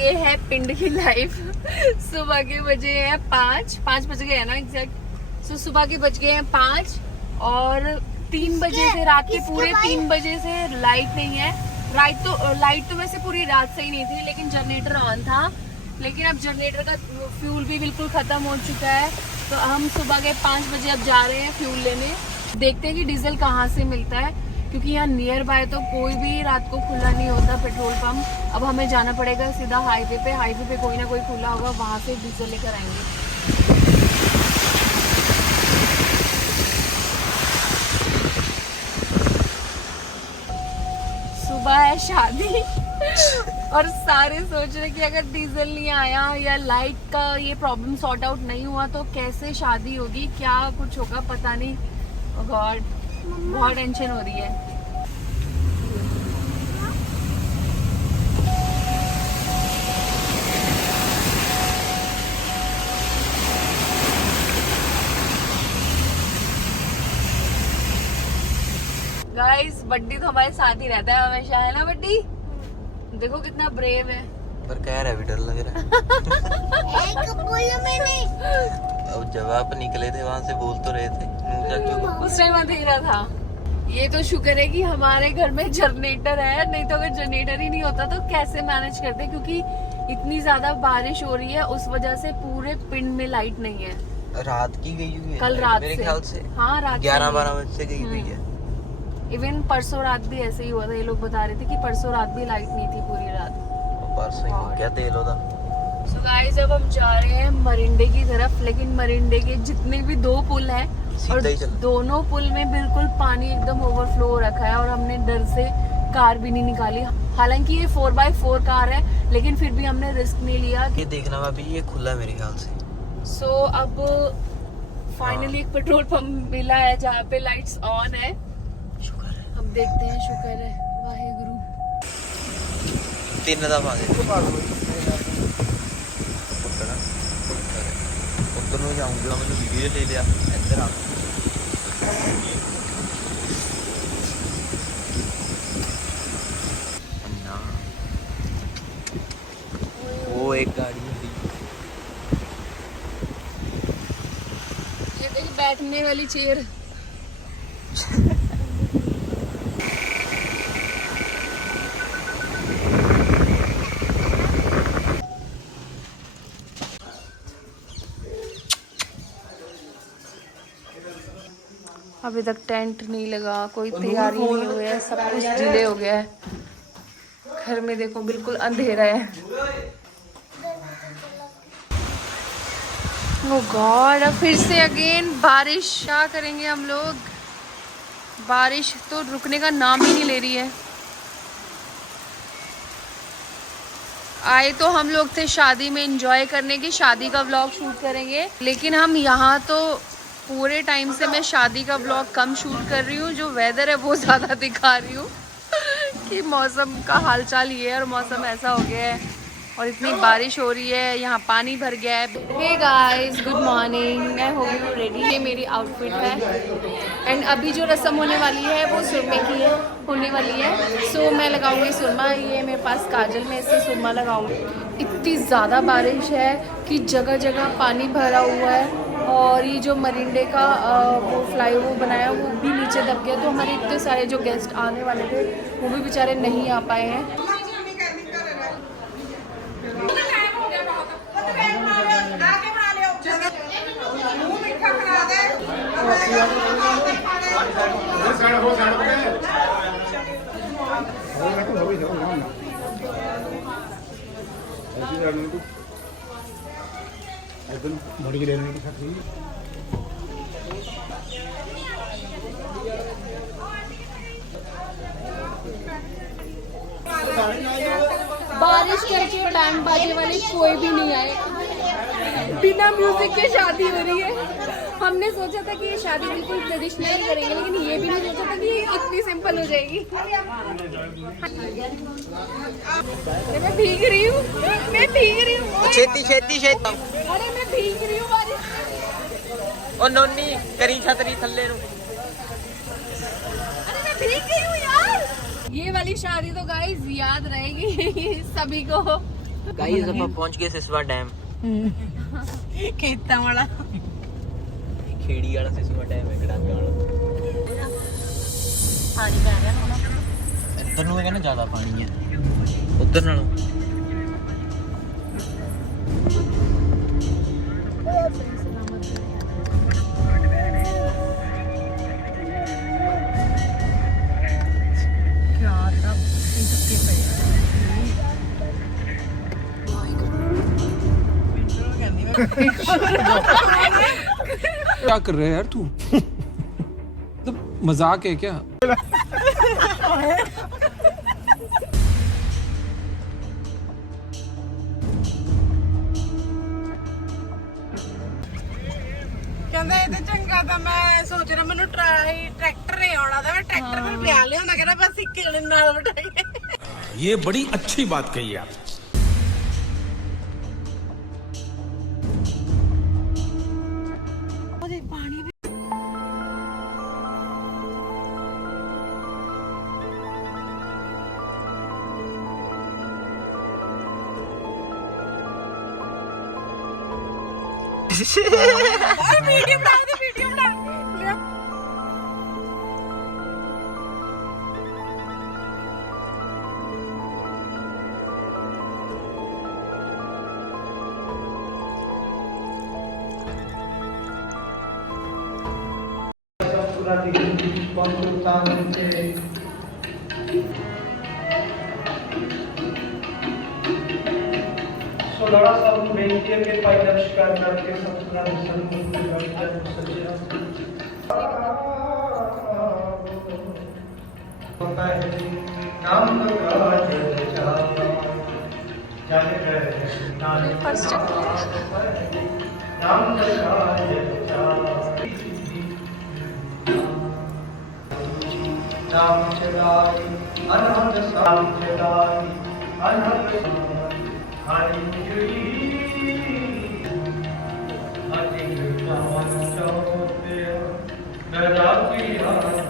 ये है पिंड की लाइफ। सुबह के बजे हैं 5 बज गए है ना एग्जैक्ट। सो सुबह के बज गए हैं 5 और 3 बजे से रात के पूरे 3 बजे से लाइट नहीं है। लाइट तो वैसे पूरी रात से ही नहीं थी, लेकिन जनरेटर ऑन था। लेकिन अब जनरेटर का फ्यूल भी बिल्कुल खत्म हो चुका है, तो हम सुबह के 5 बजे अब जा रहे हैं फ्यूल लेने। देखते हैं कि डीजल कहाँ से मिलता है, क्योंकि यहाँ नियर बाय तो कोई भी रात को खुला नहीं होता पेट्रोल पंप। अब हमें जाना पड़ेगा सीधा हाईवे पे कोई ना कोई खुला होगा, वहाँ से डीजल लेकर आएंगे। सुबह है शादी और सारे सोच रहे कि अगर डीजल नहीं आया या लाइट का ये प्रॉब्लम सॉर्ट आउट नहीं हुआ तो कैसे शादी होगी, क्या कुछ होगा पता नहीं। गॉड, बहुत टेंशन हो रही है। गाइस बड्डी तो हमारे साथ ही रहता है हमेशा, है ना बड्डी? देखो कितना ब्रेव है। पर कह रहा है भी डर लग रहा है। एक बोलो मैंने। अब जब आप निकले थे वहाँ से बोल तो रहे थे, उस टाइम अंधेरा था। ये तो शुक्र है कि हमारे घर में जनरेटर है, नहीं तो अगर जनरेटर ही नहीं होता तो कैसे मैनेज करते, क्योंकि इतनी ज्यादा बारिश हो रही है उस वजह से पूरे पिंड में लाइट नहीं है। रात की गई हुई है कल रात मेरे से। ख्याल से हाँ रात 11-12 बजे से गई हुई है। इवन परसों रात भी ऐसे ही हुआ था। ये लोग बता रहे थे कि परसों रात भी लाइट नहीं थी पूरी रात। परसों ही क्या तेल होता। सो गाइस अब हम जा रहे हैं मरिंडे की तरफ, लेकिन मरिंडे के जितने भी 2 पुल हैं और दोनों पुल में बिल्कुल पानी एकदम ओवरफ्लो हो रखा है और हमने डर से कार भी नहीं निकाली। हालांकि ये 4x4 कार है, लेकिन फिर भी हमने रिस्क नहीं लिया। ये देखना भाभी, ये खुला मेरे ख्याल से। सो अब फाइनली एक पेट्रोल पंप मिला है जहाँ पे लाइट्स ऑन है। शुक्र है, अब देखते हैं। शुक्र है वाहेगुरु। 3 दफा उधर में जाऊंगा, मैंने वीडियो ले लिया। इधर आ वो एक गाड़ी है, ये देखिए बैठने वाली चेयर। अभी तक टेंट नहीं लगा, कोई तैयारी नहीं हुई है, सब कुछ डिले हो गया है। घर में देखो बिल्कुल अंधेरा है। ओह गॉड, अब फिर से अगेन बारिश। क्या करेंगे हम लोग? बारिश तो रुकने का नाम ही नहीं ले रही है। आए तो हम लोग थे शादी में एंजॉय करने की, शादी का व्लॉग शूट करेंगे, लेकिन हम यहाँ तो पूरे टाइम से मैं शादी का व्लॉग कम शूट कर रही हूँ। जो वेदर है वो ज़्यादा दिखा रही हूँ कि मौसम का हालचाल ये है और मौसम ऐसा हो गया है और इतनी बारिश हो रही है, यहाँ पानी भर गया है। Hey guys, good morning. मैं हो गई हूँ रेडी। ये मेरी आउटफिट है एंड अभी जो रस्म होने वाली है वो सुरमे की होने वाली है। सो मैं लगाऊंगी सुरमा। ये मेरे पास काजल में इससे सुरमा लगाऊंगी। इतनी ज़्यादा बारिश है कि जगह जगह पानी भरा हुआ है और ये जो मरिंडे का वो फ्लाईओवर बनाया वो भी नीचे दब गया। तो हमारे इतने सारे जो गेस्ट आने वाले थे वो भी बेचारे नहीं आ पाए हैं। बारिश के बैंड बाजे वाले कोई भी नहीं आए, बिना म्यूजिक के शादी हो रही है। हमने सोचा था कि ये शादी बिल्कुल ट्रेडिशनल करेंगे, लेकिन ये भी नहीं सोचा था कि ये इतनी सिंपल हो जाएगी। मैं भीग रही हूँ, मैं भीग रही हूँ। छेती छेती छेती। अरे मैं भीग रही हूँ बारिश। ओ नोनी करी छतरी थल्ले नु। अरे मैं भीग गई हूँ यार। ये वाली शादी तो गाइस याद रहेगी सभी को। गाइस ਆਪਾਂ ਪਹੁੰਚ ਗਏ ਸਿਸਵਾ ਡੈਮ ਖੇਤਾਂ ਵਾਲਾ ਖੇੜੀ ਵਾਲਾ ਸਿਸਵਾ ਡੈਮ ਹੈ ਕੜਾਕਾ ਵਾਲਾ ਪਾਣੀ ਪੈ ਰਿਹਾ ਹੁਣ ਇੱਧਰ ਨੂੰ ਕਹਿੰਦਾ ਜ਼ਿਆਦਾ ਪਾਣੀ ਹੈ ਉੱਧਰ ਨਾਲੋਂ क्या कर रहे है यार तू मतलब मजाक है क्या ਕਹਿੰਦਾ ਇਹ ਤੇ ਚੰਗਾ ਤਾਂ ਮੈਂ ਸੋਚ ਰਿਹਾ ਮੈਨੂੰ ਟਰੈਕਟਰ ਨਹੀਂ ਆਉਣਾ ਤਾਂ ਮੈਂ ਟਰੈਕਟਰ ਫਿਰ ਲਿਆ ਲਿਆਉਂਦਾ ਕਹਿੰਦਾ ਬਸ ਇੱਕ ਨਾਲ ਬਿਠਾਈਏ ये बड़ी अच्छी बात कही आप ਉਹਦੇ ਪਾਣੀ ਵੀ ਵੀਡੀਓ ਬਣਾ ਦੇ ਵੀਡੀਓ ਬਣਾ ਲਿਆ ਸੋ ਲਾੜਾ ਸਾਹਿਬ ਨੂੰ ਬੇਨਤੀ ਹੈ ਕਿ ਭਾਈ ਨਮਸਕਾਰ ਕਰਕੇ ਸਤਿਗੁਰਾਂ ਦੇ ਸਨਮੁਖ ਤੇ ਬੈਠ ਕੇ ਸੱਜਿਆ ਨਾਮ ਦਾ ਜਪ ਜਪ ਕਰੇ ਨਾਨਕ फर्स्ट ਨਾਮ ਦਾ ਜਪ ਨਾਮ ਚਲਾਈ ਅਨਹਦ ਸਾਮ ਚਲਾਈ ਅਨਹਦ ਹਰੀ ਜੀ ਹਰੀ ਨਾਮ ਚੋਤੇ ਨਰਾਤੀ ਆਨੰਦ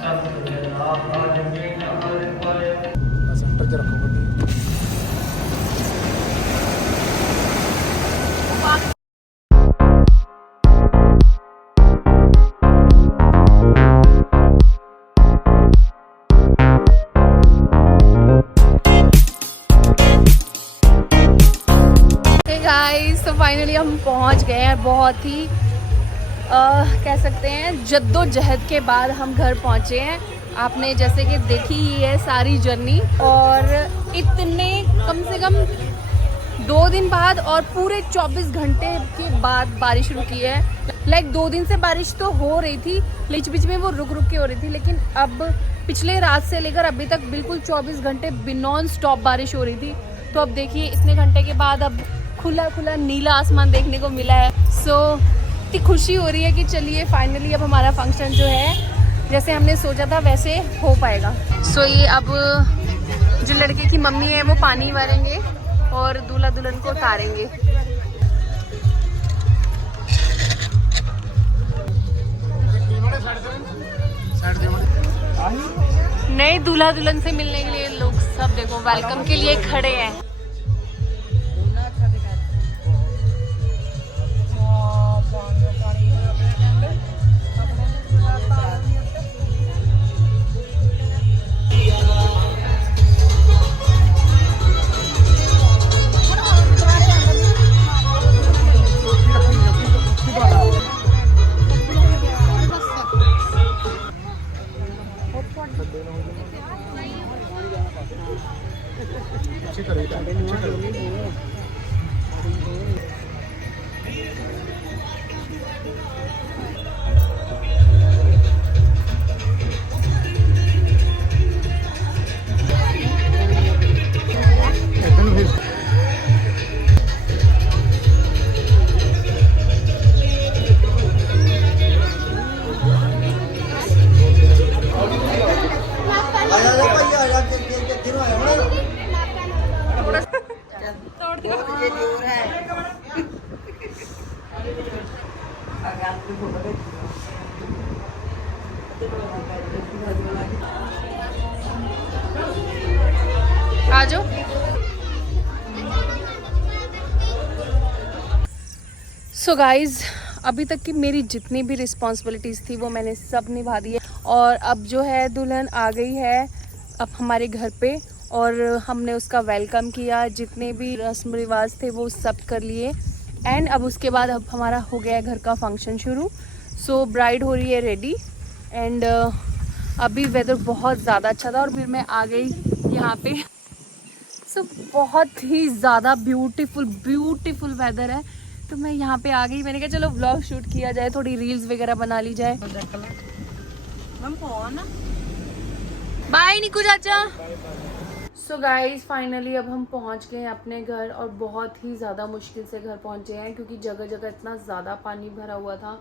ਸੰਤ ਜਨਾ ਹਰਿ ਮੇਨ ਹਰਿ ਪਾਇਆ सेंटर के रखो बड़ी गाइस तो फाइनली हम पहुंच गए हैं बहुत ही कह सकते हैं जद्दोजहद के बाद हम घर पहुंचे हैं। आपने जैसे कि देखी ही है सारी जर्नी और इतने कम से कम 2 दिन बाद और पूरे 24 घंटे के बाद बारिश रुकी है। लाइक 2 दिन से बारिश तो हो रही थी, बीच बीच में वो रुक रुक के हो रही थी, लेकिन अब पिछले रात से लेकर अभी तक बिल्कुल 24 घंटे नॉन स्टॉप बारिश हो रही थी। तो अब देखिए इतने घंटे के बाद अब खुला खुला नीला आसमान देखने को मिला है। सो इतनी खुशी हो रही है कि चलिए फाइनली अब हमारा फंक्शन जो है जैसे हमने सोचा था वैसे हो पाएगा। सो ये अब जो लड़के की मम्मी है वो पानी भरेंगे और दूल्हा दुल्हन को उतारेंगे। नए दूल्हा दुल्हन से मिलने के लिए लोग सब देखो वेलकम के लिए खड़े हैं। आ जाओ। सो गाइज, अभी तक की मेरी जितनी भी रिस्पॉन्सिबिलिटीज़ थी वो मैंने सब निभा दी है और अब जो है दुल्हन आ गई है अब हमारे घर पे और हमने उसका वेलकम किया, जितने भी रस्म रिवाज थे वो सब कर लिए एंड अब उसके बाद अब हमारा हो गया है घर का फंक्शन शुरू। सो ब्राइड हो रही है रेडी एंड अभी वेदर बहुत ज़्यादा अच्छा था और फिर मैं आ गई यहाँ पे। सो बहुत ही ज़्यादा ब्यूटीफुल वेदर है तो मैं यहाँ पे आ गई। मैंने कहा चलो व्लॉग शूट किया जाए, थोड़ी रील्स वगैरह बना ली जाए। बाय निकू चाचा। सो गाइज फाइनली अब हम पहुँच गए अपने घर और बहुत ही ज़्यादा मुश्किल से घर पहुँचे हैं क्योंकि जगह जगह इतना ज़्यादा पानी भरा हुआ था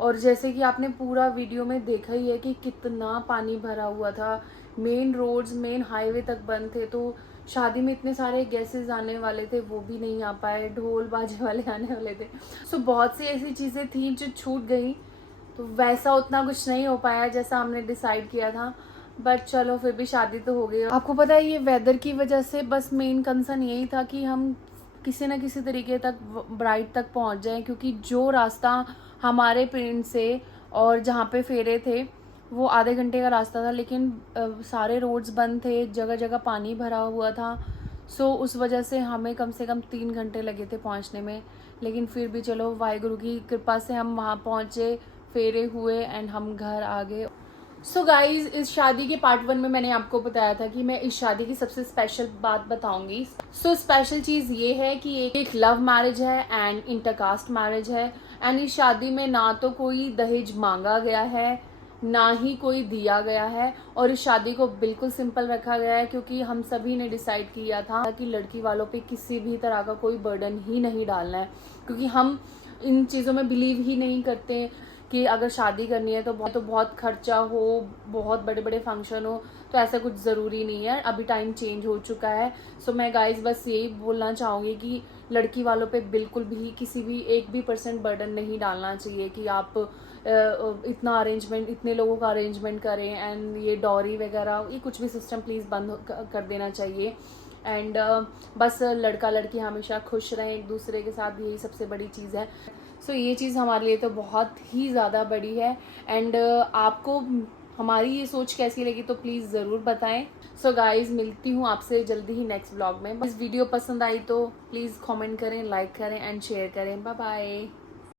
और जैसे कि आपने पूरा वीडियो में देखा ही है कि कितना पानी भरा हुआ था। मेन रोड्स, मेन हाईवे तक बंद थे तो शादी में इतने सारे गेस्ट्स आने वाले थे वो भी नहीं आ पाए, ढोल बाजे वाले आने वाले थे। सो बहुत सी ऐसी चीज़ें थी जो छूट गई तो वैसा उतना कुछ नहीं हो पाया जैसा हमने डिसाइड किया था, बट चलो फिर भी शादी तो हो गई। आपको पता है ये वेदर की वजह से बस मेन कंसर्न यही था कि हम किसी न किसी तरीके तक ब्राइड तक पहुंच जाएं क्योंकि जो रास्ता हमारे पिंड से और जहाँ पे फेरे थे वो आधे घंटे का रास्ता था लेकिन सारे रोड्स बंद थे, जगह जगह पानी भरा हुआ था। सो उस वजह से हमें कम से कम 3 घंटे लगे थे पहुँचने में, लेकिन फिर भी चलो वाहिगुरु की कृपा से हम वहाँ पहुँचे, फेरे हुए एंड हम घर आ गए। सो गाइज, इस शादी के पार्ट 1 में मैंने आपको बताया था कि मैं इस शादी की सबसे स्पेशल बात बताऊंगी। सो स्पेशल चीज़ ये है कि एक लव मैरिज है एंड इंटरकास्ट मैरिज है एंड इस शादी में ना तो कोई दहेज मांगा गया है ना ही कोई दिया गया है और इस शादी को बिल्कुल सिंपल रखा गया है क्योंकि हम सभी ने डिसाइड किया था कि लड़की वालों पे किसी भी तरह का कोई बर्डन ही नहीं डालना है क्योंकि हम इन चीज़ों में बिलीव ही नहीं करते कि अगर शादी करनी है तो बहुत खर्चा हो, बहुत बड़े बड़े फंक्शन हो, तो ऐसा कुछ ज़रूरी नहीं है। अभी टाइम चेंज हो चुका है। सो मैं गाइस बस यही बोलना चाहूँगी कि लड़की वालों पे बिल्कुल भी किसी भी 1% बर्डन नहीं डालना चाहिए कि आप इतना अरेंजमेंट, इतने लोगों का अरेंजमेंट करें एंड ये डॉरी वगैरह ये कुछ भी सिस्टम प्लीज़ बंद कर देना चाहिए एंड बस लड़का लड़की हमेशा खुश रहें एक दूसरे के साथ, यही सबसे बड़ी चीज़ है। सो ये चीज़ हमारे लिए तो बहुत ही ज़्यादा बड़ी है एंड आपको हमारी ये सोच कैसी लगी तो प्लीज़ ज़रूर बताएं। सो गाइज़ मिलती हूँ आपसे जल्दी ही नेक्स्ट व्लॉग में। इस वीडियो पसंद आई तो प्लीज़ कमेंट करें, लाइक करें एंड शेयर करें। Bye bye.